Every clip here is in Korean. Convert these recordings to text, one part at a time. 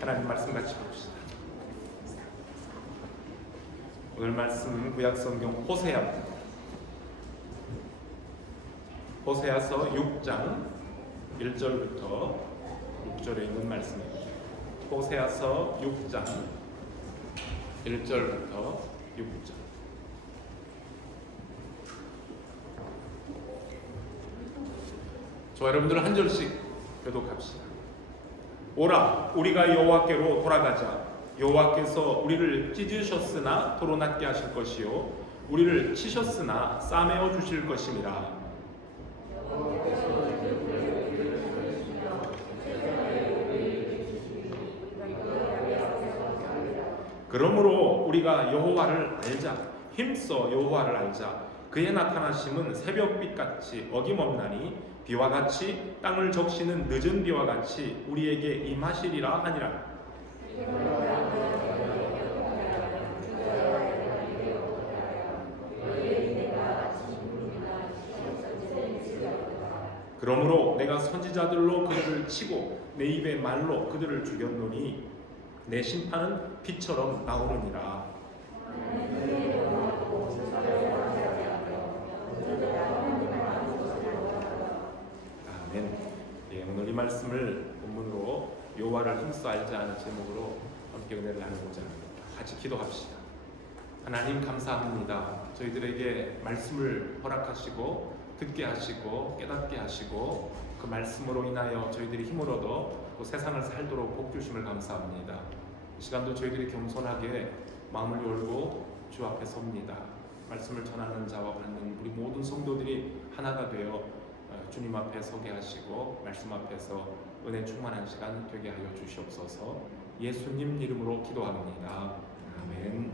하나님 말씀 같이 봅시다. 오늘 말씀은 구약성경 호세아입니다. 호세아서 6장 1절부터 6절에 있는 말씀입니다. 호세아서 6장 1절부터 6절. 저와 여러분들 한 절씩 교독합시다. 오라, 우리가 여호와께로 돌아가자. 여호와께서 우리를 찢으셨으나 토론하게 하실 것이요 우리를 치셨으나 싸매어 주실 것임이라. 그러므로 우리가 여호와를 알자. 힘써 여호와를 알자. 그의 나타나심은 새벽빛같이 어김없나니 비와 같이 땅을 적시는 늦은 비와 같이 우리에게 임하시리라 하니라. 그러므로 내가 선지자들로 그들을 치고 내 입의 말로 그들을 죽였노니 내 심판은 빛처럼 나오느니라. 아멘. 예, 오늘 이 말씀을 본문으로 여호와를 힘써 알지 않은 제목으로 함께 은혜를 나누고자 합니다. 같이 기도합시다. 하나님 감사합니다. 저희들에게 말씀을 허락하시고 듣게 하시고 깨닫게 하시고 그 말씀으로 인하여 저희들이 힘을 얻어 또 세상을 살도록 복 주심을 감사합니다. 이 시간도 저희들이 겸손하게 마음을 열고 주 앞에 섭니다. 말씀을 전하는 자와 받는 우리 모든 성도들이 하나가 되어 주님 앞에 서게 하시고 말씀 앞에서 은혜 충만한 시간 되게 하여 주시옵소서. 예수님 이름으로 기도합니다. 아멘.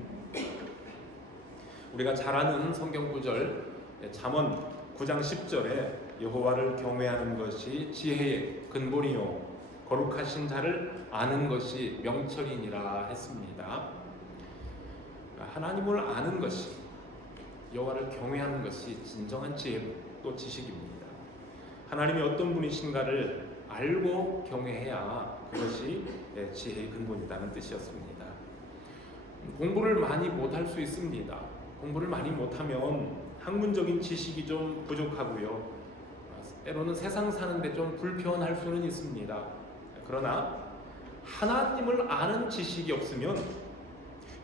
우리가 잘 아는 성경 구절 잠언 9장 10절에 여호와를 경외하는 것이 지혜의 근본이요 거룩하신 자를 아는 것이 명철이니라 했습니다. 하나님을 아는 것이, 여호와를 경외하는 것이 진정한 지혜 또 지식입니다. 하나님이 어떤 분이신가를 알고 경외해야 그것이 지혜의 근본이라는 뜻이었습니다. 공부를 많이 못할 수 있습니다. 공부를 많이 못하면 학문적인 지식이 좀 부족하고요. 때로는 세상 사는데 좀 불편할 수는 있습니다. 그러나 하나님을 아는 지식이 없으면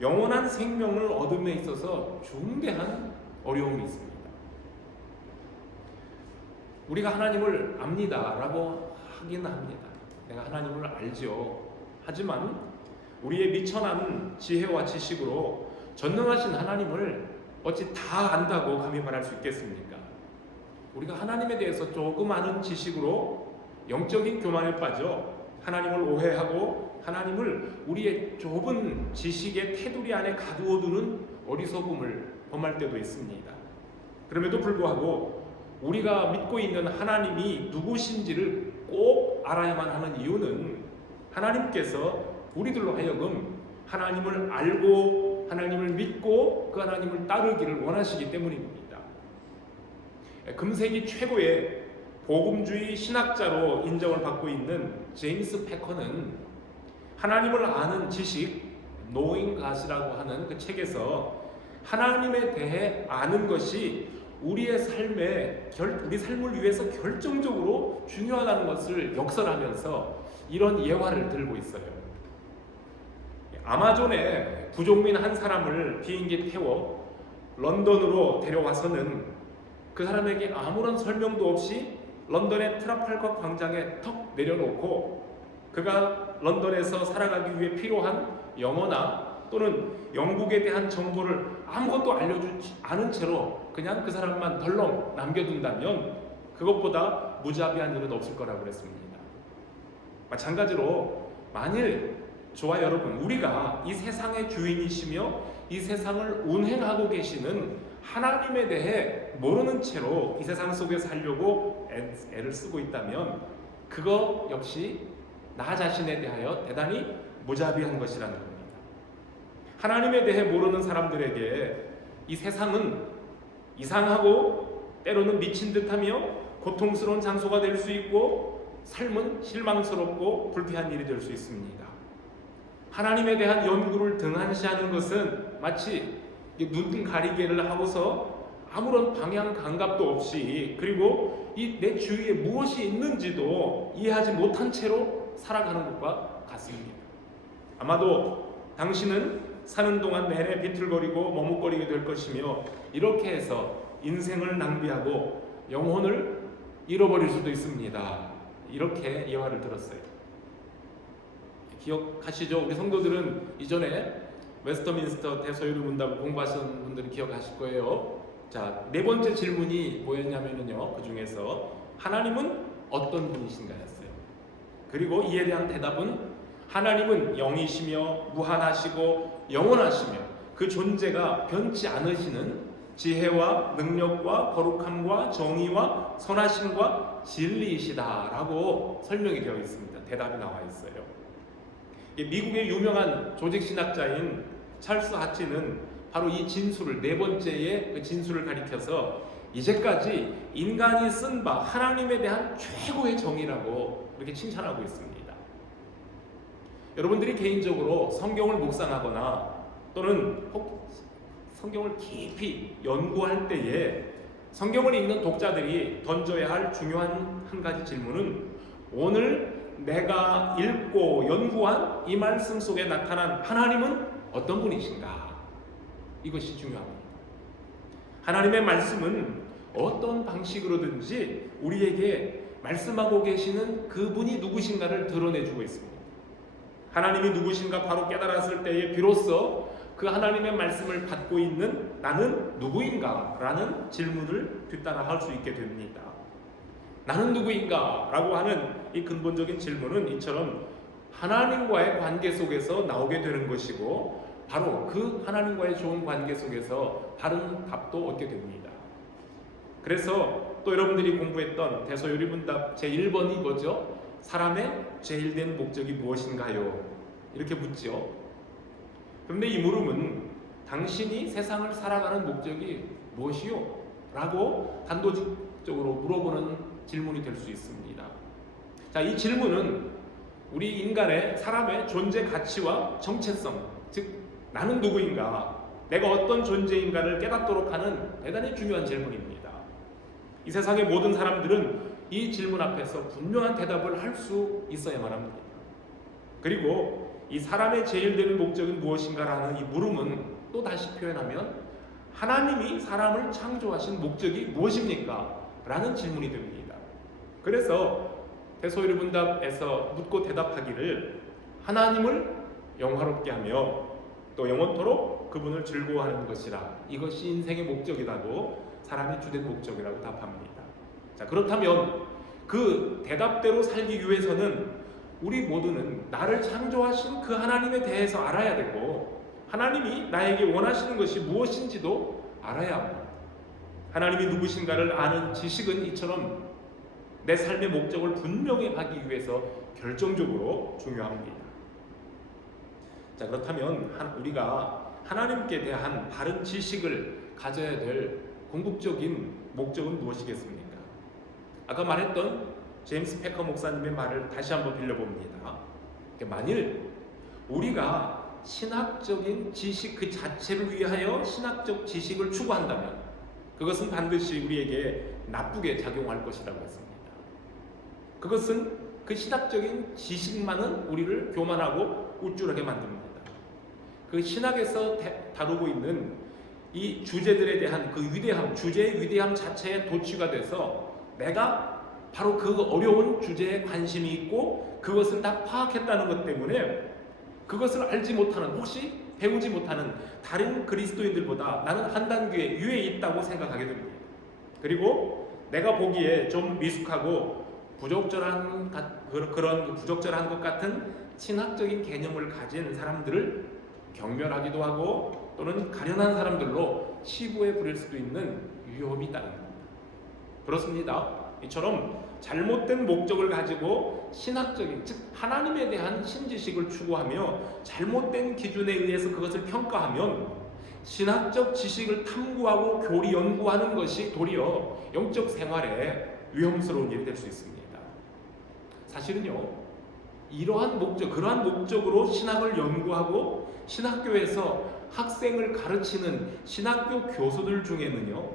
영원한 생명을 얻음에 있어서 중대한 어려움이 있습니다. 우리가 하나님을 압니다라고 하긴 합니다. 내가 하나님을 알죠. 하지만 우리의 미천한 지혜와 지식으로 전능하신 하나님을 어찌 다 안다고 감히 말할 수 있겠습니까? 우리가 하나님에 대해서 조금 아는 지식으로 영적인 교만에 빠져 하나님을 오해하고 하나님을 우리의 좁은 지식의 테두리 안에 가두어두는 어리석음을 범할 때도 있습니다. 그럼에도 불구하고 우리가 믿고 있는 하나님이 누구신지를 꼭 알아야만 하는 이유는 하나님께서 우리들로 하여금 하나님을 알고 하나님을 믿고 그 하나님을 따르기를 원하시기 때문입니다. 금세기 최고의 복음주의 신학자로 인정을 받고 있는 제임스 패커는 하나님을 아는 지식, Knowing God이라고 하는 그 책에서 하나님에 대해 아는 것이 우리 삶을 위해서 결정적으로 중요하다는 것을 역설하면서 이런 예화를 들고 있어요. 아마존에 부족민 한 사람을 비행기에 태워 런던으로 데려와서는 그 사람에게 아무런 설명도 없이 런던의 트라팔가 광장에 턱 내려놓고 그가 런던에서 살아가기 위해 필요한 영어나 또는 영국에 대한 정보를 아무것도 알려주지 않은 채로 그냥 그 사람만 덜렁 남겨둔다면 그것보다 무자비한 일은 없을 거라고 그랬습니다. 마찬가지로 만일 저와 여러분, 우리가 이 세상의 주인이시며 이 세상을 운행하고 계시는 하나님에 대해 모르는 채로 이 세상 속에 살려고 애를 쓰고 있다면 그거 역시 나 자신에 대하여 대단히 무자비한 것이라는 겁니다. 하나님에 대해 모르는 사람들에게 이 세상은 이상하고 때로는 미친 듯하며 고통스러운 장소가 될 수 있고 삶은 실망스럽고 불쾌한 일이 될 수 있습니다. 하나님에 대한 연구를 등한시하는 것은 마치 눈 가리개를 하고서 아무런 방향 감각도 없이, 그리고 이 내 주위에 무엇이 있는지도 이해하지 못한 채로 살아가는 것과 같습니다. 아마도 당신은 사는 동안 내내 비틀거리고 머뭇거리게 될 것이며, 이렇게 해서 인생을 낭비하고 영혼을 잃어버릴 수도 있습니다. 이렇게 예화를 들었어요. 기억하시죠? 우리 성도들은 이전에 웨스터민스터 대소요리 문답을 공부하신 분들은 기억하실 거예요. 자, 네 번째 질문이 뭐였냐면요, 그 중에서 하나님은 어떤 분이신가였어요. 그리고 이에 대한 대답은 하나님은 영이시며 무한하시고 영원하시며 그 존재가 변치 않으시는 지혜와 능력과 거룩함과 정의와 선하심과 진리이시다라고 설명이 되어 있습니다. 대답이 나와 있어요. 미국의 유명한 조직신학자인 찰스 하치는 바로 이 진술을, 네 번째의 그 진술을 가리켜서 이제까지 인간이 쓴 바 하나님에 대한 최고의 정의라고 이렇게 칭찬하고 있습니다. 여러분들이 개인적으로 성경을 묵상하거나 또는 혹 성경을 깊이 연구할 때에 성경을 읽는 독자들이 던져야 할 중요한 한 가지 질문은, 오늘 내가 읽고 연구한 이 말씀 속에 나타난 하나님은 어떤 분이신가? 이것이 중요합니다. 하나님의 말씀은 어떤 방식으로든지 우리에게 말씀하고 계시는 그분이 누구신가를 드러내주고 있습니다. 하나님이 누구신가 바로 깨달았을 때에 비로소 그 하나님의 말씀을 받고 있는 나는 누구인가? 라는 질문을 뒤따라 할 수 있게 됩니다. 나는 누구인가? 라고 하는 이 근본적인 질문은 이처럼 하나님과의 관계 속에서 나오게 되는 것이고, 바로 그 하나님과의 좋은 관계 속에서 바른 답도 얻게 됩니다. 그래서 또 여러분들이 공부했던 대소요리 문답 제1번이 뭐죠? 사람의 제일된 목적이 무엇인가요? 이렇게 묻죠. 그런데 이 물음은 당신이 세상을 살아가는 목적이 무엇이요? 라고 단도직적으로 물어보는 질문이 될 수 있습니다. 자, 이 질문은 우리 인간의 사람의 존재 가치와 정체성, 즉 나는 누구인가, 내가 어떤 존재인가를 깨닫도록 하는 대단히 중요한 질문입니다. 이 세상의 모든 사람들은 이 질문 앞에서 분명한 대답을 할 수 있어야만 합니다. 그리고 이 사람의 제일 되는 목적은 무엇인가라는 이 물음은 또 다시 표현하면 하나님이 사람을 창조하신 목적이 무엇입니까? 라는 질문이 됩니다. 그래서 대소요리 문답에서 묻고 대답하기를 하나님을 영화롭게 하며 또 영원토록 그분을 즐거워하는 것이라, 이것이 인생의 목적이라고, 사람의 주된 목적이라고 답합니다. 자, 그렇다면 그 대답대로 살기 위해서는 우리 모두는 나를 창조하신 그 하나님에 대해서 알아야 되고, 하나님이 나에게 원하시는 것이 무엇인지도 알아야 합니다. 하나님이 누구신가를 아는 지식은 이처럼 내 삶의 목적을 분명히 하기 위해서 결정적으로 중요합니다. 자, 그렇다면 우리가 하나님께 대한 바른 지식을 가져야 될 궁극적인 목적은 무엇이겠습니까? 아까 말했던 제임스 패커 목사님의 말을 다시 한번 빌려봅니다. 만일 우리가 신학적인 지식 그 자체를 위하여 신학적 지식을 추구한다면 그것은 반드시 우리에게 나쁘게 작용할 것이라고 했습니다. 그것은 그 신학적인 지식만은 우리를 교만하고 우쭐하게 만듭니다. 그 신학에서 다루고 있는 이 주제들에 대한 그 위대함, 주제의 위대함 자체에 도취가 돼서 내가 바로 그 어려운 주제에 관심이 있고 그것을 다 파악했다는 것 때문에 그것을 알지 못하는, 혹시 배우지 못하는 다른 그리스도인들보다 나는 한 단계 위에 있다고 생각하게 됩니다. 그리고 내가 보기에 좀 미숙하고 부적절한 그런 부적절한 것 같은 신학적인 개념을 가진 사람들을 경멸하기도 하고 또는 가련한 사람들로 치부에 부릴 수도 있는 위험이 있다는 겁니다. 그렇습니다. 이처럼 잘못된 목적을 가지고 신학적인, 즉 하나님에 대한 신지식을 추구하며 잘못된 기준에 의해서 그것을 평가하면 신학적 지식을 탐구하고 교리 연구하는 것이 도리어 영적 생활에 위험스러운 일이 될 수 있습니다. 사실은요, 이러한 목적, 그러한 목적으로 신학을 연구하고 신학교에서 학생을 가르치는 신학교 교수들 중에는요,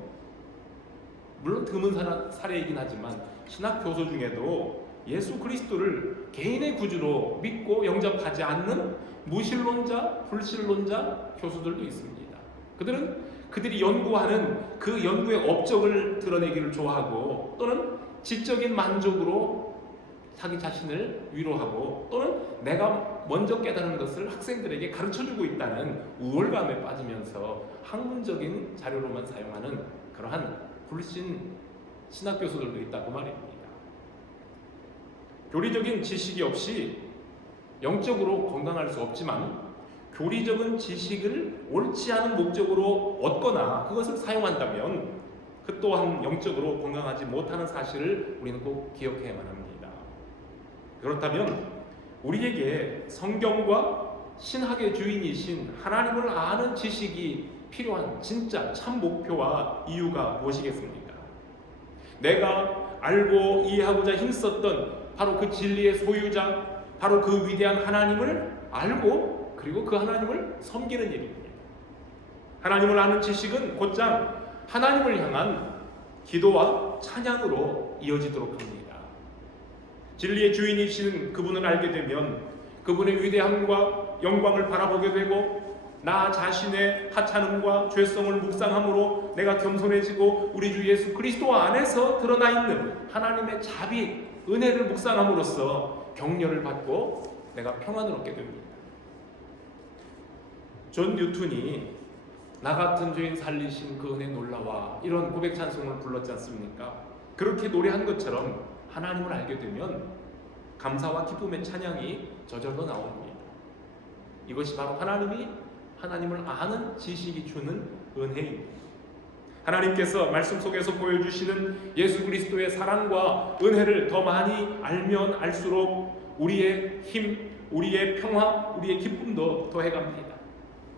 물론 드문 사례이긴 하지만 신학 교수 중에도 예수 그리스도를 개인의 구주로 믿고 영접하지 않는 무신론자, 불신론자 교수들도 있습니다. 그들이 연구하는 그 연구의 업적을 드러내기를 좋아하고, 또는 지적인 만족으로 자기 자신을 위로하고, 또는 내가 먼저 깨달은 것을 학생들에게 가르쳐주고 있다는 우월감에 빠지면서 학문적인 자료로만 사용하는 그러한 불신 신학 교수들도 있다고 말입니다. 교리적인 지식이 없이 영적으로 건강할 수 없지만, 교리적인 지식을 옳지 않은 목적으로 얻거나 그것을 사용한다면 그 또한 영적으로 건강하지 못하는 사실을 우리는 꼭 기억해야만 합니다. 그렇다면 우리에게 성경과 신학의 주인이신 하나님을 아는 지식이 필요한 진짜 참 목표와 이유가 무엇이겠습니까? 내가 알고 이해하고자 힘썼던 바로 그 진리의 소유자, 바로 그 위대한 하나님을 알고 그리고 그 하나님을 섬기는 일입니다. 하나님을 아는 지식은 곧장 하나님을 향한 기도와 찬양으로 이어지도록 합니다. 진리의 주인이신 그분을 알게 되면 그분의 위대함과 영광을 바라보게 되고, 나 자신의 하찮음과 죄성을 묵상함으로 내가 겸손해지고, 우리 주 예수 그리스도 안에서 드러나 있는 하나님의 자비, 은혜를 묵상함으로써 격려를 받고 내가 평안을 얻게 됩니다. 존 뉴턴이 나 같은 죄인 살리신 그 은혜 놀라와, 이런 고백 찬송을 불렀지 않습니까? 그렇게 노래한 것처럼 하나님을 알게 되면 감사와 기쁨의 찬양이 저절로 나옵니다. 이것이 바로 하나님을 아는 지식이 주는 은혜입니다. 하나님께서 말씀 속에서 보여주시는 예수 그리스도의 사랑과 은혜를 더 많이 알면 알수록 우리의 힘, 우리의 평화, 우리의 기쁨도 더해갑니다.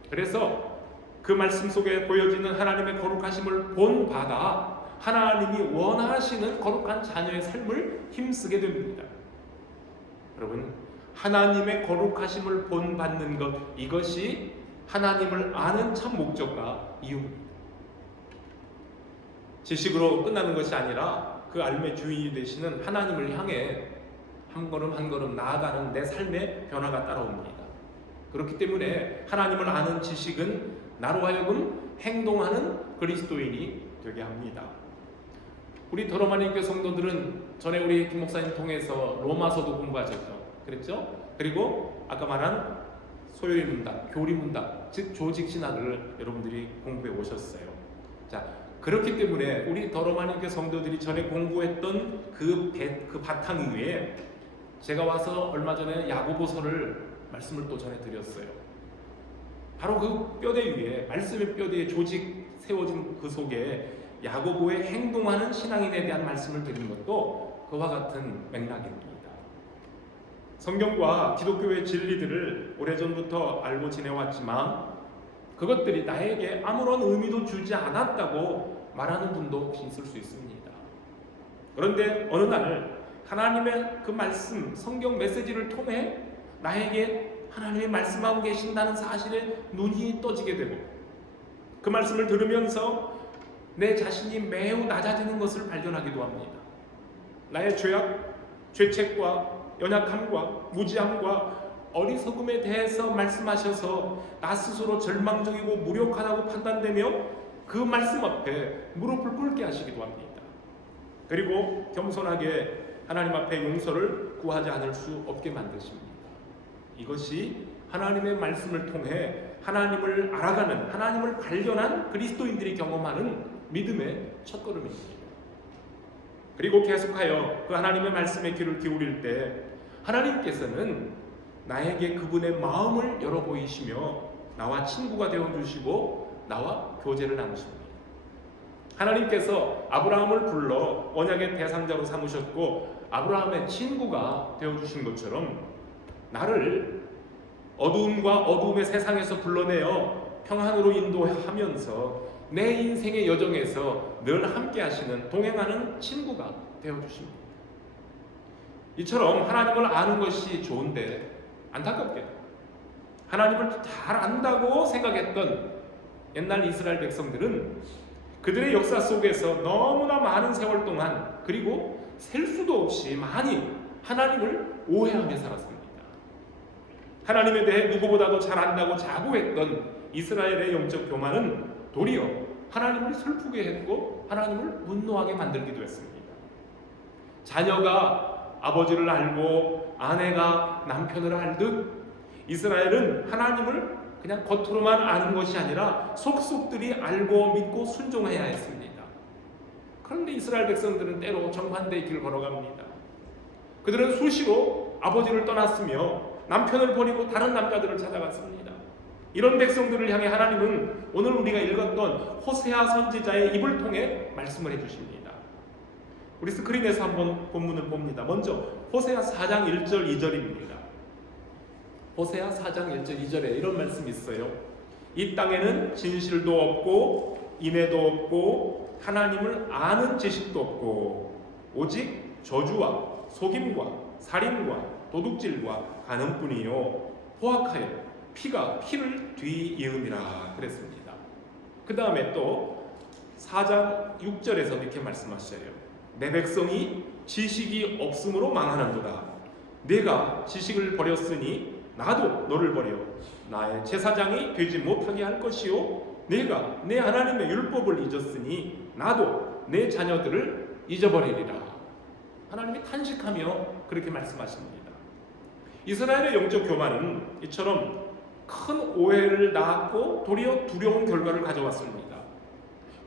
그래서 그 말씀 속에 보여지는 하나님의 거룩하심을 본받아 하나님이 원하시는 거룩한 자녀의 삶을 힘쓰게 됩니다. 여러분, 하나님의 거룩하심을 본받는 것, 이것이 하나님을 아는 참 목적과 이유입니다. 지식으로 끝나는 것이 아니라 그 삶의 주인이 되시는 하나님을 향해 한 걸음 한 걸음 나아가는 내 삶의 변화가 따라옵니다. 그렇기 때문에 하나님을 아는 지식은 나로 하여금 행동하는 그리스도인이 되게 합니다. 우리 더러마님교 성도들은 전에 우리 김 목사님 통해서 로마서도 공부하셨죠. 그랬죠? 그리고 아까 말한 소요리 문답, 교리 문답, 즉 조직 신학을 여러분들이 공부해 오셨어요. 자, 그렇기 때문에 우리 더러마님교 성도들이 전에 공부했던 그 바탕 위에 제가 와서 얼마 전에 야고보서를 말씀을 또 전해드렸어요. 바로 그 뼈대 위에, 말씀의 뼈대에 조직 세워진 그 속에 야고보의 행동하는 신앙인에 대한 말씀을 드리는 것도 그와 같은 맥락입니다. 성경과 기독교의 진리들을 오래전부터 알고 지내왔지만 그것들이 나에게 아무런 의미도 주지 않았다고 말하는 분도 혹시 있을 수 있습니다. 그런데 어느 날 하나님의 그 말씀, 성경 메시지를 통해 나에게 하나님이 말씀하고 계신다는 사실에 눈이 떠지게 되고, 그 말씀을 들으면서 내 자신이 매우 낮아지는 것을 발견하기도 합니다. 나의 죄악, 죄책과 연약함과 무지함과 어리석음에 대해서 말씀하셔서 나 스스로 절망적이고 무력하다고 판단되며 그 말씀 앞에 무릎을 꿇게 하시기도 합니다. 그리고 겸손하게 하나님 앞에 용서를 구하지 않을 수 없게 만드십니다. 이것이 하나님의 말씀을 통해 하나님을 알아가는, 하나님을 발견한 그리스도인들이 경험하는 믿음의 첫걸음입니다. 그리고 계속하여 그 하나님의 말씀에 귀를 기울일 때 하나님께서는 나에게 그분의 마음을 열어 보이시며 나와 친구가 되어주시고 나와 교제를 나누십니다. 하나님께서 아브라함을 불러 언약의 대상자로 삼으셨고 아브라함의 친구가 되어주신 것처럼 나를 어두움과 어두움의 세상에서 불러내어 평안으로 인도하면서 내 인생의 여정에서 늘 함께 하시는, 동행하는 친구가 되어주십니다. 이처럼 하나님을 아는 것이 좋은데 안타깝게 하나님을 잘 안다고 생각했던 옛날 이스라엘 백성들은 그들의 역사 속에서 너무나 많은 세월 동안, 그리고 셀 수도 없이 많이 하나님을 오해하며 살았습니다. 하나님에 대해 누구보다도 잘 안다고 자부했던 이스라엘의 영적 교만은 도리어 하나님을 슬프게 했고 하나님을 분노하게 만들기도 했습니다. 자녀가 아버지를 알고 아내가 남편을 알듯 이스라엘은 하나님을 그냥 겉으로만 아는 것이 아니라 속속들이 알고 믿고 순종해야 했습니다. 그런데 이스라엘 백성들은 때로 정반대의 길을 걸어갑니다. 그들은 수시로 아버지를 떠났으며 남편을 버리고 다른 남자들을 찾아갔습니다. 이런 백성들을 향해 하나님은 오늘 우리가 읽었던 호세아 선지자의 입을 통해 말씀을 해주십니다. 우리 스크린에서 한번 본문을 봅니다. 먼저 호세아 4장 1절 2절입니다. 호세아 4장 1절 2절에 이런 말씀이 있어요. 이 땅에는 진실도 없고 인애도 없고 하나님을 아는 지식도 없고 오직 저주와 속임과 살인과 도둑질과 간음뿐이요 포악하여 피가 피를 뒤이음이라 그랬습니다. 그 다음에 또 4장 6절에서 이렇게 말씀하셔요. 내 백성이 지식이 없으므로 망하는도다. 내가 지식을 버렸으니 나도 너를 버려 나의 제사장이 되지 못하게 할 것이요 내가 내 하나님의 율법을 잊었으니 나도 내 자녀들을 잊어버리리라. 하나님이 탄식하며 그렇게 말씀하십니다. 이스라엘의 영적 교만은 이처럼 큰 오해를 낳았고 도리어 두려운 결과를 가져왔습니다.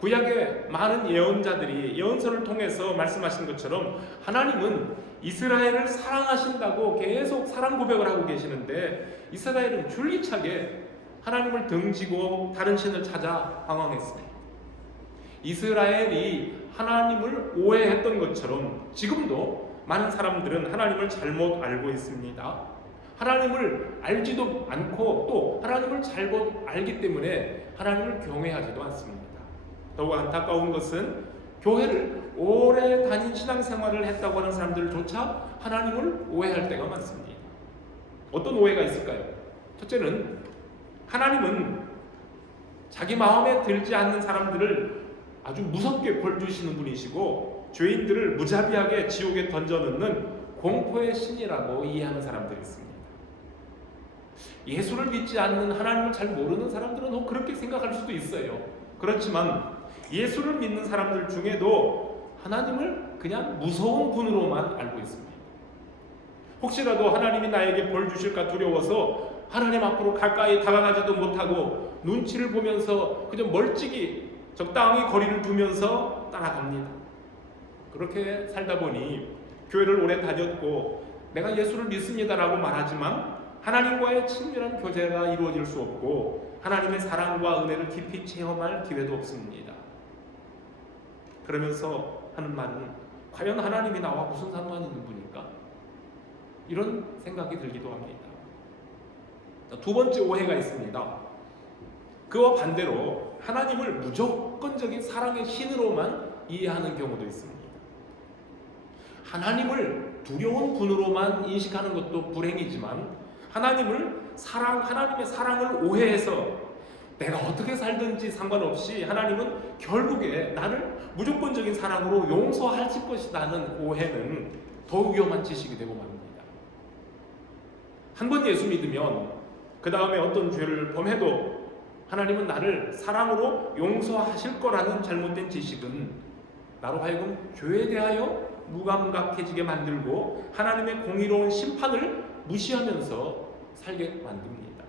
구약의 많은 예언자들이 예언서를 통해서 말씀하신 것처럼 하나님은 이스라엘을 사랑하신다고 계속 사랑 고백을 하고 계시는데 이스라엘은 줄기차게 하나님을 등지고 다른 신을 찾아 방황했습니다. 이스라엘이 하나님을 오해했던 것처럼 지금도 많은 사람들은 하나님을 잘못 알고 있습니다. 하나님을 알지도 않고 또 하나님을 잘못 알기 때문에 하나님을 경외하지도 않습니다. 더욱 안타까운 것은 교회를 오래 다닌 신앙생활을 했다고 하는 사람들조차 하나님을 오해할 때가 많습니다. 어떤 오해가 있을까요? 첫째는 하나님은 자기 마음에 들지 않는 사람들을 아주 무섭게 벌 주시는 분이시고 죄인들을 무자비하게 지옥에 던져넣는 공포의 신이라고 이해하는 사람들이 있습니다. 예수를 믿지 않는 하나님을 잘 모르는 사람들은 그렇게 생각할 수도 있어요. 그렇지만 예수를 믿는 사람들 중에도 하나님을 그냥 무서운 분으로만 알고 있습니다. 혹시라도 하나님이 나에게 벌 주실까 두려워서 하나님 앞으로 가까이 다가가지도 못하고 눈치를 보면서 그냥 멀찍이 적당히 거리를 두면서 따라갑니다. 그렇게 살다 보니 교회를 오래 다녔고 내가 예수를 믿습니다라고 말하지만 하나님과의 친밀한 교제가 이루어질 수 없고 하나님의 사랑과 은혜를 깊이 체험할 기회도 없습니다. 그러면서 하는 말은 과연 하나님이 나와 무슨 상관 있는 분일까? 이런 생각이 들기도 합니다. 두 번째 오해가 있습니다. 그와 반대로 하나님을 무조건적인 사랑의 신으로만 이해하는 경우도 있습니다. 하나님을 두려운 분으로만 인식하는 것도 불행이지만 하나님의 사랑을 오해해서 내가 어떻게 살든지 상관없이 하나님은 결국에 나를 무조건적인 사랑으로 용서하실 것이라는 오해는 더 위험한 지식이 되고 맙니다. 한 번 예수 믿으면 그 다음에 어떤 죄를 범해도 하나님은 나를 사랑으로 용서하실 거라는 잘못된 지식은 나로 하여금 죄에 대하여 무감각해지게 만들고 하나님의 공의로운 심판을 무시하면서 살게 만듭니다.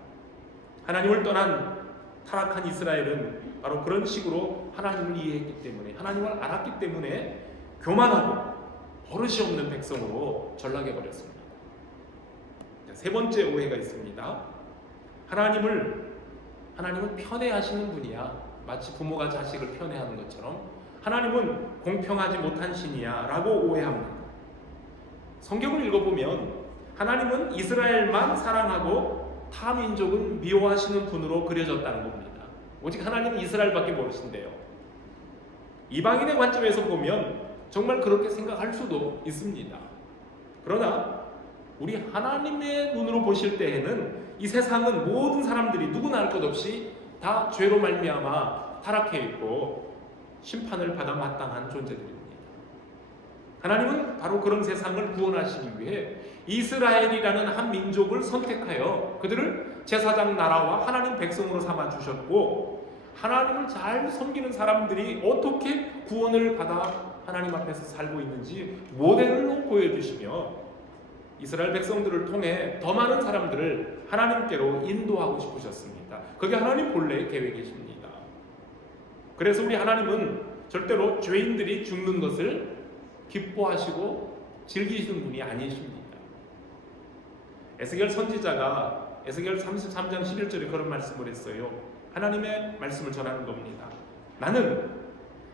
하나님을 떠난 타락한 이스라엘은 바로 그런 식으로 하나님을 이해했기 때문에 하나님을 알았기 때문에 교만하고 버릇이 없는 백성으로 전락해 버렸습니다. 세 번째 오해가 있습니다. 하나님은 편애하시는 분이야. 마치 부모가 자식을 편애하는 것처럼 하나님은 공평하지 못한 신이야 라고 오해합니다. 성경을 읽어보면 하나님은 이스라엘만 사랑하고 타 민족은 미워하시는 분으로 그려졌다는 겁니다. 오직 하나님은 이스라엘밖에 모르신대요. 이방인의 관점에서 보면 정말 그렇게 생각할 수도 있습니다. 그러나 우리 하나님의 눈으로 보실 때에는 이 세상은 모든 사람들이 누구나 할 것 없이 다 죄로 말미암아 타락해 있고 심판을 받아 마땅한 존재들입니다. 하나님은 바로 그런 세상을 구원하시기 위해 이스라엘이라는 한 민족을 선택하여 그들을 제사장 나라와 하나님 백성으로 삼아 주셨고, 하나님을 잘 섬기는 사람들이 어떻게 구원을 받아 하나님 앞에서 살고 있는지 모델로 보여주시며 이스라엘 백성들을 통해 더 많은 사람들을 하나님께로 인도하고 싶으셨습니다. 그게 하나님 본래의 계획이십니다. 그래서 우리 하나님은 절대로 죄인들이 죽는 것을 기뻐하시고 즐기시는 분이 아니십니다. 에스겔 선지자가 에스겔 33장 11절에 그런 말씀을 했어요. 하나님의 말씀을 전하는 겁니다. 나는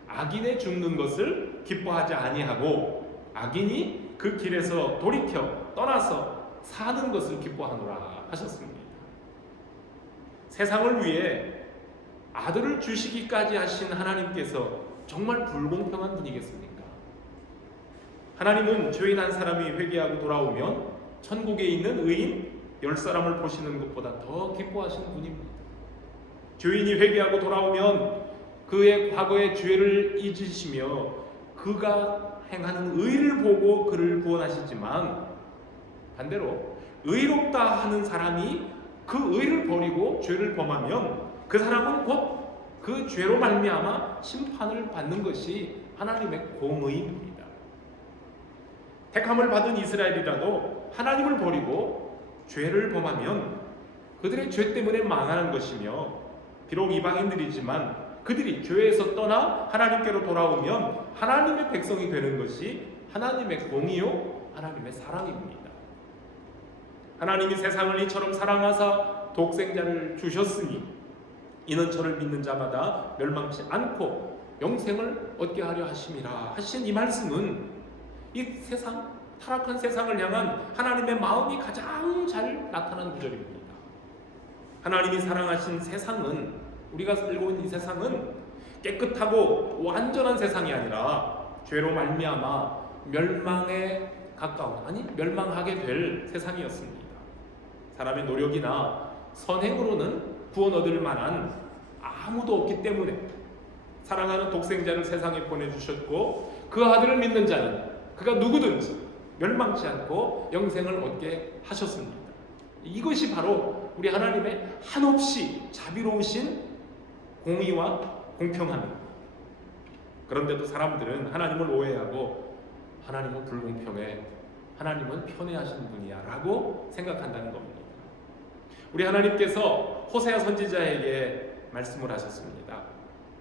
악인의 죽는 것을 기뻐하지 아니하고 악인이 그 길에서 돌이켜 떠나서 사는 것을 기뻐하노라 하셨습니다. 세상을 위해 아들을 주시기까지 하신 하나님께서 정말 불공평한 분이겠습니까? 하나님은 죄인 한 사람이 회개하고 돌아오면 천국에 있는 의인 10사람을 보시는 것보다 더 기뻐하시는 분입니다. 죄인이 회개하고 돌아오면 그의 과거의 죄를 잊으시며 그가 행하는 의를 보고 그를 구원하시지만, 반대로 의롭다 하는 사람이 그 의를 버리고 죄를 범하면 그 사람은 곧 그 죄로 말미암아 심판을 받는 것이 하나님의 공의입니다. 택함을 받은 이스라엘이라도 하나님을 버리고 죄를 범하면 그들의 죄 때문에 망하는 것이며, 비록 이방인들이지만 그들이 죄에서 떠나 하나님께로 돌아오면 하나님의 백성이 되는 것이 하나님의 공의요 하나님의 사랑입니다. 하나님이 세상을 이처럼 사랑하사 독생자를 주셨으니 이는 저를 믿는 자마다 멸망치 않고 영생을 얻게 하려 하심이라 하신 이 말씀은 이 세상, 타락한 세상을 향한 하나님의 마음이 가장 잘 나타난 구절입니다. 하나님이 사랑하신 세상은, 우리가 살고 있는 이 세상은 깨끗하고 완전한 세상이 아니라 죄로 말미암아 멸망에 가까운, 아니 멸망하게 될 세상이었습니다. 사람의 노력이나 선행으로는 구원 얻을 만한 아무도 없기 때문에 사랑하는 독생자를 세상에 보내주셨고, 그 아들을 믿는 자는 그가 누구든지 멸망치 않고 영생을 얻게 하셨습니다. 이것이 바로 우리 하나님의 한없이 자비로우신 공의와 공평함입니다. 그런데도 사람들은 하나님을 오해하고 하나님은 불공평해, 하나님은 편애하시는 분이야 라고 생각한다는 겁니다. 우리 하나님께서 호세아 선지자에게 말씀을 하셨습니다.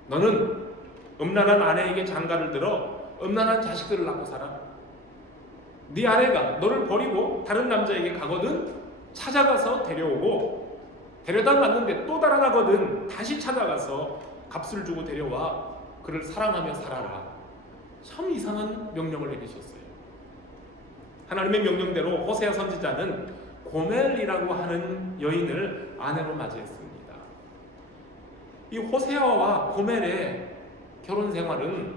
너는 음란한 아내에게 장가를 들어 음란한 자식들을 낳고 살아. 네 아내가 너를 버리고 다른 남자에게 가거든 찾아가서 데려오고, 데려다 놨는데 또 달아나거든 다시 찾아가서 값을 주고 데려와 그를 사랑하며 살아라. 참 이상한 명령을 내리셨어요. 하나님의 명령대로 호세아 선지자는 고멜이라고 하는 여인을 아내로 맞이했습니다. 이 호세아와 고멜의 결혼 생활은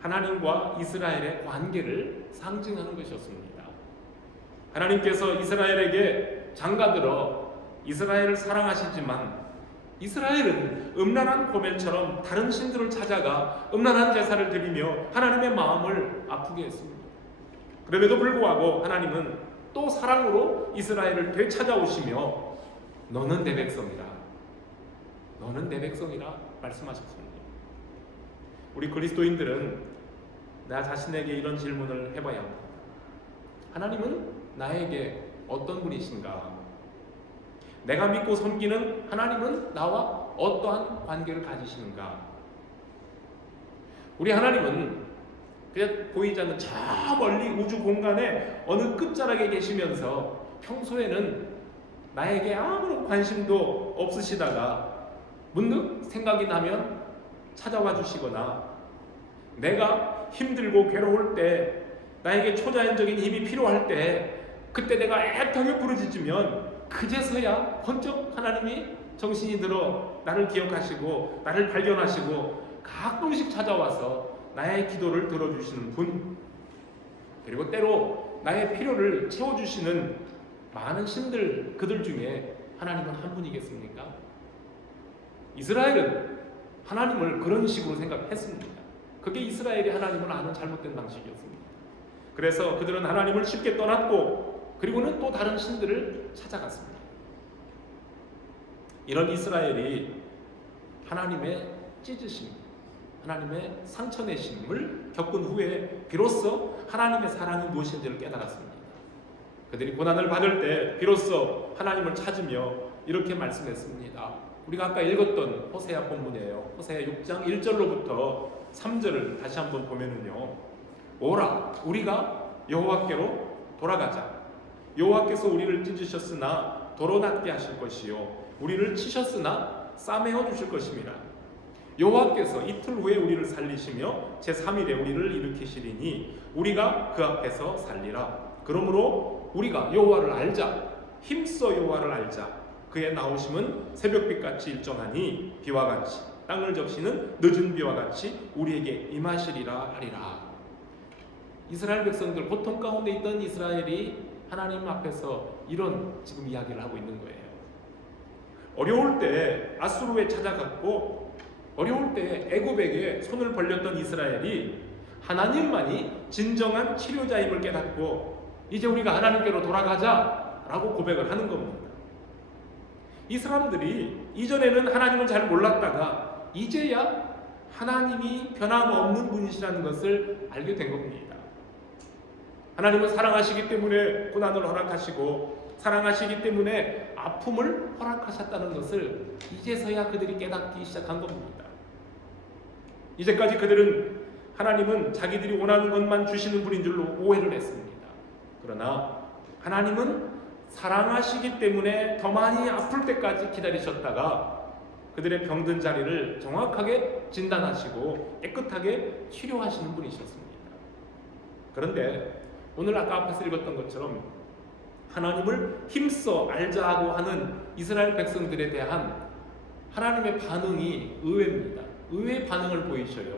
하나님과 이스라엘의 관계를 상징하는 것이었습니다. 하나님께서 이스라엘에게 장가들어 이스라엘을 사랑하시지만 이스라엘은 음란한 고멜처럼 다른 신들을 찾아가 음란한 제사를 드리며 하나님의 마음을 아프게 했습니다. 그럼에도 불구하고 하나님은 또 사랑으로 이스라엘을 되찾아오시며 너는 내 백성이라, 너는 내 백성이라 말씀하셨습니다. 우리 그리스도인들은 나 자신에게 이런 질문을 해봐야 합니다. 하나님은 나에게 어떤 분이신가? 내가 믿고 섬기는 하나님은 나와 어떠한 관계를 가지시는가? 우리 하나님은 그냥 보이지 않는 저 멀리 우주 공간에 어느 끝자락에 계시면서 평소에는 나에게 아무런 관심도 없으시다가 문득 생각이 나면 찾아와 주시거나, 내가 힘들고 괴로울 때, 나에게 초자연적인 힘이 필요할 때, 그때 내가 애타게 부르짖으면 그제서야 번쩍 하나님이 정신이 들어 나를 기억하시고 나를 발견하시고 가끔씩 찾아와서 나의 기도를 들어주시는 분, 그리고 때로 나의 필요를 채워주시는 많은 신들, 그들 중에 하나님은 한 분이겠습니까? 이스라엘은 하나님을 그런 식으로 생각했습니다. 그게 이스라엘이 하나님을 아는 잘못된 방식이었습니다. 그래서 그들은 하나님을 쉽게 떠났고 그리고는 또 다른 신들을 찾아갔습니다. 이런 이스라엘이 하나님의 찢으심, 하나님의 상처내심을 겪은 후에 비로소 하나님의 사랑이 무엇인지를 깨달았습니다. 그들이 고난을 받을 때 비로소 하나님을 찾으며 이렇게 말씀했습니다. 우리가 아까 읽었던 호세아 본문이에요. 호세아 6장 1절로부터 3절을 다시 한번 보면은요, 오라 우리가 여호와께로 돌아가자. 여호와께서 우리를 찢으셨으나 도로 낫게 하실 것이요 우리를 치셨으나 싸매어 주실 것입니다. 여호와께서 이틀 후에 우리를 살리시며 제3일에 우리를 일으키시리니 우리가 그 앞에서 살리라. 그러므로 우리가 여호와를 알자. 힘써 여호와를 알자. 그의 나오심은 새벽빛같이 일정하니 비와 같이 땅을 적시는 늦은 비와 같이 우리에게 임하시리라 하리라. 이스라엘 백성들, 고통 가운데 있던 이스라엘이 하나님 앞에서 이런 지금 이야기를 하고 있는 거예요. 어려울 때 아수르에 찾아갔고 어려울 때 애굽에게 손을 벌렸던 이스라엘이 하나님만이 진정한 치료자임을 깨닫고 이제 우리가 하나님께로 돌아가자라고 고백을 하는 겁니다. 이 사람들이 이전에는 하나님을 잘 몰랐다가 이제야 하나님이 변함없는 분이시라는 것을 알게 된 겁니다. 하나님은 사랑하시기 때문에 고난을 허락하시고 사랑하시기 때문에 아픔을 허락하셨다는 것을 이제서야 그들이 깨닫기 시작한 겁니다. 이제까지 그들은 하나님은 자기들이 원하는 것만 주시는 분인 줄로 오해를 했습니다. 그러나 하나님은 사랑하시기 때문에 더 많이 아플 때까지 기다리셨다가 그들의 병든 자리를 정확하게 진단하시고 깨끗하게 치료하시는 분이셨습니다. 그런데 오늘 아까 앞에서 읽었던 것처럼 하나님을 힘써 알자고 하는 이스라엘 백성들에 대한 하나님의 반응이 의외입니다. 의외의 반응을 보이셔요.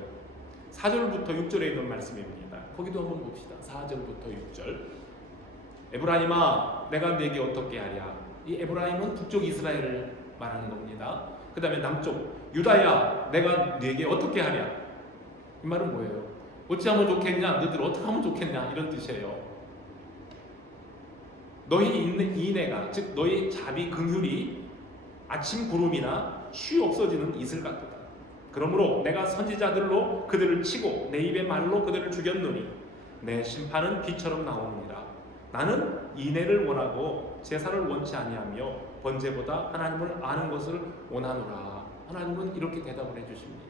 4절부터 6절에 있는 말씀입니다. 거기도 한번 봅시다. 4절부터 6절. 에브라임아 내가 네게 어떻게 하랴. 이 에브라임은 북쪽 이스라엘을 말하는 겁니다. 그 다음에 남쪽 유다야 내가 네게 어떻게 하랴. 이 말은 뭐예요? 어찌하면 좋겠냐, 너희들 어떻게 하면 좋겠냐, 이런 뜻이에요. 너희 인애가, 즉 너희 자비 긍휼이 아침 구름이나 쉬 없어지는 이슬 같도다. 그러므로 내가 선지자들로 그들을 치고 내 입의 말로 그들을 죽였노니 내 심판은 비처럼 나옵니다. 나는 인애를 원하고 제사를 원치 아니하며 번제보다 하나님을 아는 것을 원하노라. 하나님은 이렇게 대답을 해주십니다.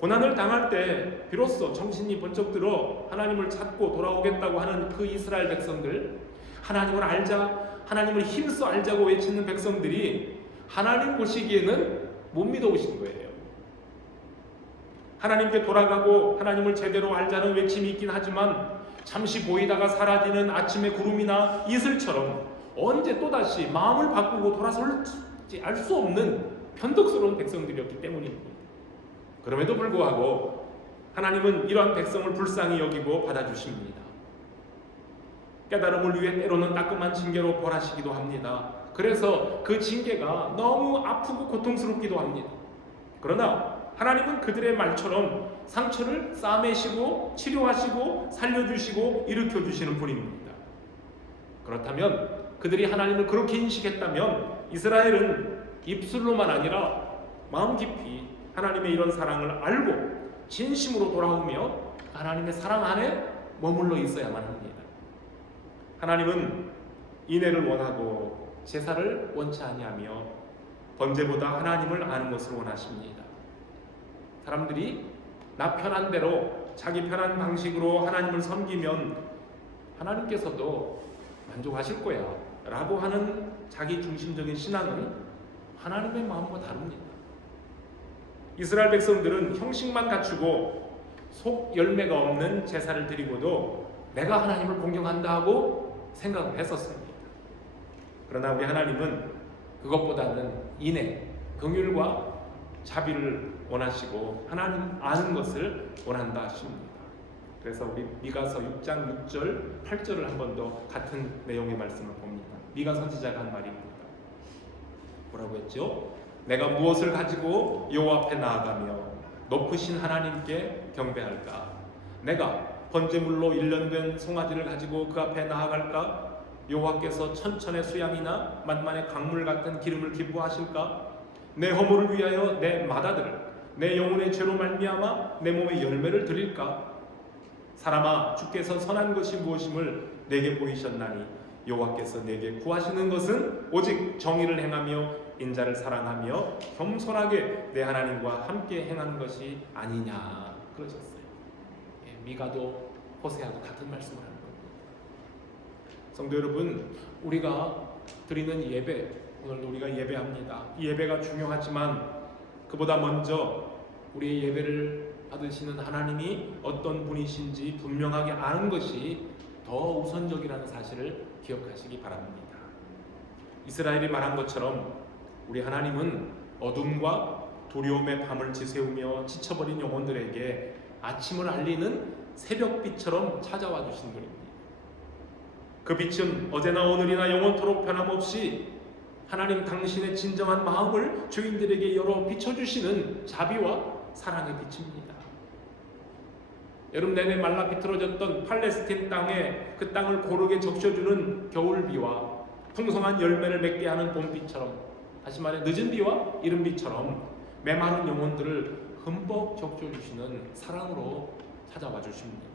고난을 당할 때 비로소 정신이 번쩍 들어 하나님을 찾고 돌아오겠다고 하는 그 이스라엘 백성들, 하나님을 알자, 하나님을 힘써 알자고 외치는 백성들이 하나님 보시기에는 못 믿어오신 거예요. 하나님께 돌아가고 하나님을 제대로 알자는 외침이 있긴 하지만 잠시 보이다가 사라지는 아침의 구름이나 이슬처럼 언제 또다시 마음을 바꾸고 돌아설지 알 수 없는 변덕스러운 백성들이었기 때문입니다. 그럼에도 불구하고 하나님은 이러한 백성을 불쌍히 여기고 받아주십니다. 깨달음을 위해 때로는 따끔한 징계로 벌하시기도 합니다. 그래서 그 징계가 너무 아프고 고통스럽기도 합니다. 그러나 하나님은 그들의 말처럼 상처를 싸매시고 치료하시고 살려주시고 일으켜주시는 분입니다. 그렇다면 그들이 하나님을 그렇게 인식했다면 이스라엘은 입술로만 아니라 마음 깊이 하나님의 이런 사랑을 알고 진심으로 돌아오며 하나님의 사랑 안에 머물러 있어야만 합니다. 하나님은 인애를 원하고 제사를 원치 아니하며 번제보다 하나님을 아는 것을 원하십니다. 사람들이 나 편한 대로 자기 편한 방식으로 하나님을 섬기면 하나님께서도 만족하실 거야 라고 하는 자기 중심적인 신앙은 하나님의 마음과 다릅니다. 이스라엘 백성들은 형식만 갖추고 속 열매가 없는 제사를 드리고도 내가 하나님을 공경한다 하고 생각을 했었습니다. 그러나 우리 하나님은 그것보다는 인애, 긍휼과 자비를 원하시고 하나님 아는 것을 원한다 하십니다. 그래서 우리 미가서 6장 6절 8절을 한 번 더 같은 내용의 말씀을 봅니다. 미가 선지자가 한 말입니다. 뭐라고 했죠? 내가 무엇을 가지고 여호와 앞에 나아가며 높으신 하나님께 경배할까? 내가 번제물로 일련된 송아지를 가지고 그 앞에 나아갈까? 여호와께서 천천의 수양이나 만만의 강물 같은 기름을 기뻐하실까? 내 허물을 위하여 내 맏아들을 내 영혼의 죄로 말미암아 내 몸에 열매를 드릴까? 사람아, 주께서 선한 것이 무엇임을 내게 보이셨나니 여호와께서 내게 구하시는 것은 오직 정의를 행하며 인자를 사랑하며 겸손하게 내 하나님과 함께 행하는 것이 아니냐 그러셨어요. 미가도 호세아도 같은 말씀을 하는 겁니다. 성도 여러분, 우리가 드리는 예배, 오늘도 우리가 예배합니다. 이 예배가 중요하지만 그보다 먼저 우리의 예배를 받으시는 하나님이 어떤 분이신지 분명하게 아는 것이 더 우선적이라는 사실을 기억하시기 바랍니다. 이스라엘이 말한 것처럼 우리 하나님은 어둠과 두려움의 밤을 지새우며 지쳐버린 영혼들에게 아침을 알리는 새벽빛처럼 찾아와 주신 분입니다. 그 빛은 어제나 오늘이나 영원토록 변함없이 하나님 당신의 진정한 마음을 죄인들에게 열어 비춰주시는 자비와 사랑의 빛입니다. 여름 내내 말라 비틀어졌던 팔레스틴 땅에 그 땅을 고르게 적셔주는 겨울비와 풍성한 열매를 맺게 하는 봄비처럼, 다시 말해 늦은 비와 이른 비처럼 메마른 영혼들을 흠뻑 적셔주시는 사랑으로 찾아와 주십니다.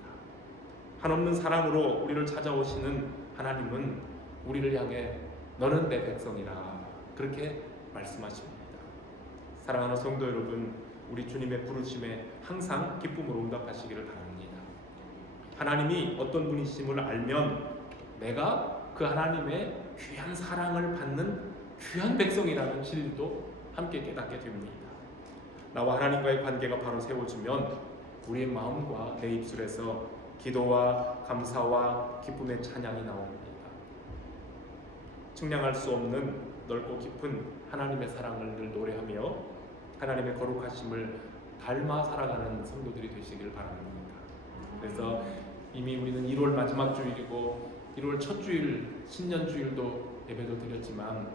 한없는 사랑으로 우리를 찾아오시는 하나님은 우리를 향해 너는 내 백성이라 그렇게 말씀하십니다. 사랑하는 성도 여러분, 우리 주님의 부르심에 항상 기쁨으로 응답하시기를 바랍니다. 하나님이 어떤 분이심을 알면 내가 그 하나님의 귀한 사랑을 받는 귀한 백성이라는 진리도 함께 깨닫게 됩니다. 나와 하나님과의 관계가 바로 세워지면 우리의 마음과 내 입술에서 기도와 감사와 기쁨의 찬양이 나옵니다. 측량할 수 없는 넓고 깊은 하나님의 사랑을 늘 노래하며 하나님의 거룩하심을 닮아 살아가는 성도들이 되시길 바랍니다. 그래서 이미 우리는 1월 마지막 주일이고 1월 첫 주일 신년주일도 예배도 드렸지만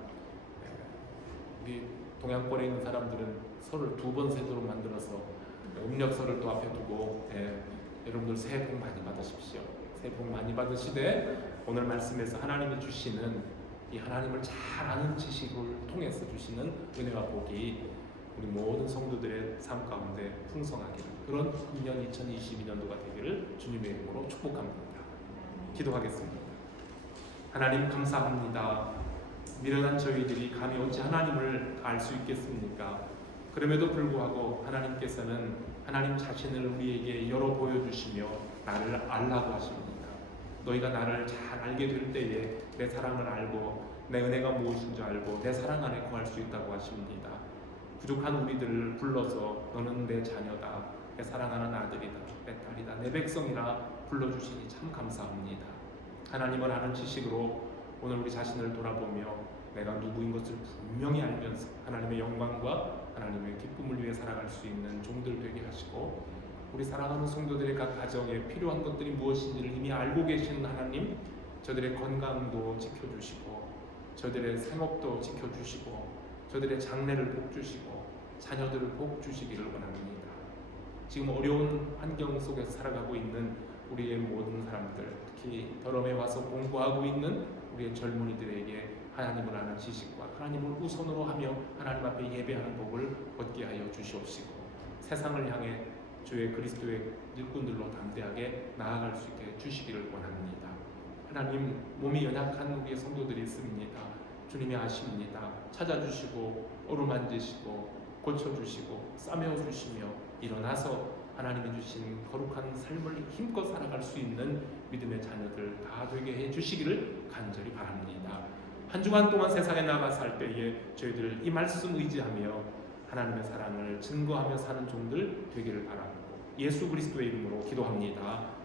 우리 동양권에 있는 사람들은 설을 2번 세도록 만들어서 음력설을 또 앞에 두고 여러분들 새해 복 많이 받으십시오. 새해 복 많이 받으시되 오늘 말씀에서 하나님이 주시는 이 하나님을 잘 아는 지식을 통해서 주시는 은혜와 복이 우리 모든 성도들의 삶 가운데 풍성하게 그런 금년 2022년도가 되기를 주님의 이름으로 축복합니다. 기도하겠습니다. 하나님 감사합니다. 미련한 저희들이 감히 어찌 하나님을 알 수 있겠습니까? 그럼에도 불구하고 하나님께서는 하나님 자신을 우리에게 열어 보여주시며 나를 알라고 하십니다. 너희가 나를 잘 알게 될 때에 내 사랑을 알고 내 은혜가 무엇인지 알고 내 사랑 안에 거할 수 있다고 하십니다. 부족한 우리들을 불러서 너는 내 자녀다, 내 사랑하는 아들이다, 내 딸이다, 내 백성이라 불러주시니 참 감사합니다. 하나님을 아는 지식으로 오늘 우리 자신을 돌아보며 내가 누구인 것을 분명히 알면서 하나님의 영광과 하나님의 기쁨을 위해 살아갈 수 있는 종들 되게 하시고 우리 사랑하는 성도들의 각 가정에 필요한 것들이 무엇인지를 이미 알고 계시는 하나님, 저들의 건강도 지켜주시고 저들의 생업도 지켜주시고 저들의 장래를 복주시고 자녀들을 복주시기를 원합니다. 지금 어려운 환경 속에서 살아가고 있는 우리의 모든 사람들, 특히 더럼에 와서 공부하고 있는 우리의 젊은이들에게 하나님을 아는 지식과 하나님을 우선으로 하며 하나님 앞에 예배하는 복을 얻게 하여 주시옵시고 세상을 향해 주의 그리스도의 일꾼들로 담대하게 나아갈 수 있게 주시기를 원합니다. 하나님, 몸이 연약한 우리의 성도들이 있습니다. 주님이 아십니다. 찾아주시고 어루만지시고 고쳐주시고 싸매어주시며 일어나서 하나님이 주신 거룩한 삶을 힘껏 살아갈 수 있는 믿음의 자녀들 다 되게 해주시기를 간절히 바랍니다. 한 주간 동안 세상에 나가 살 때에 저희들 이 말씀 의지하며 하나님의 사랑을 증거하며 사는 종들 되기를 바랍니다. 예수 그리스도의 이름으로 기도합니다.